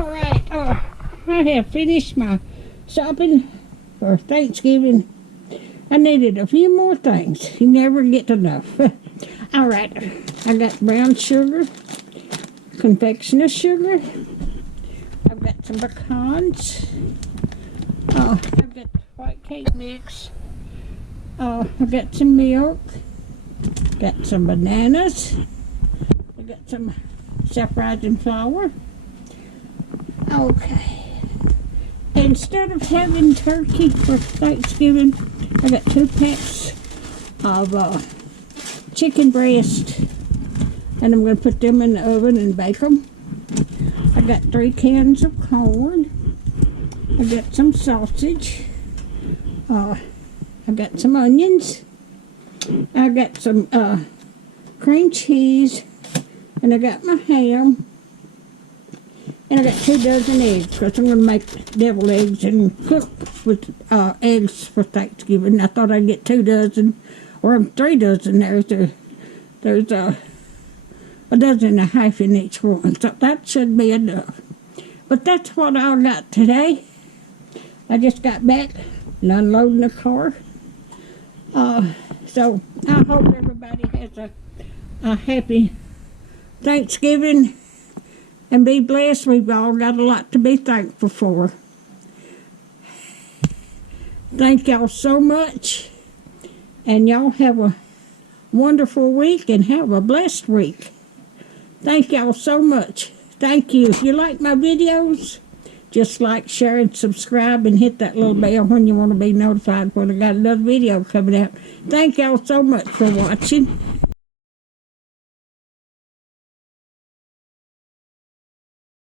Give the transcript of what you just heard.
Alright, I have finished my shopping for Thanksgiving. I needed a few more things. You never get enough. Alright, I got brown sugar, confectioner sugar. I've got some pecans. I've got white cake mix. I've got some milk. Got some bananas. I got some self-rising flour. Okay. Instead of having turkey for Thanksgiving, I got 2 packs of chicken breast, and I'm going to put them in the oven and bake them. I got 3 cans of corn. I got some sausage. I got some onions. I got some cream cheese, and I got my ham, and I got 2 dozen eggs because I'm going to make deviled eggs and cook with eggs for Thanksgiving. I thought I'd get 2 dozen or 3 dozen. There's a dozen and a half in each one, so that should be enough. But that's what I got today. I just got back and unloading the car. So I hope everybody has a happy Thanksgiving and be blessed. We've all got a lot to be thankful for. Thank y'all so much, and y'all have a wonderful week and have a blessed week. Thank y'all so much. Thank you. If you like my videos, just like, share, and subscribe, and hit that little bell when you want to be notified when I got another video coming out. Thank y'all so much for watching.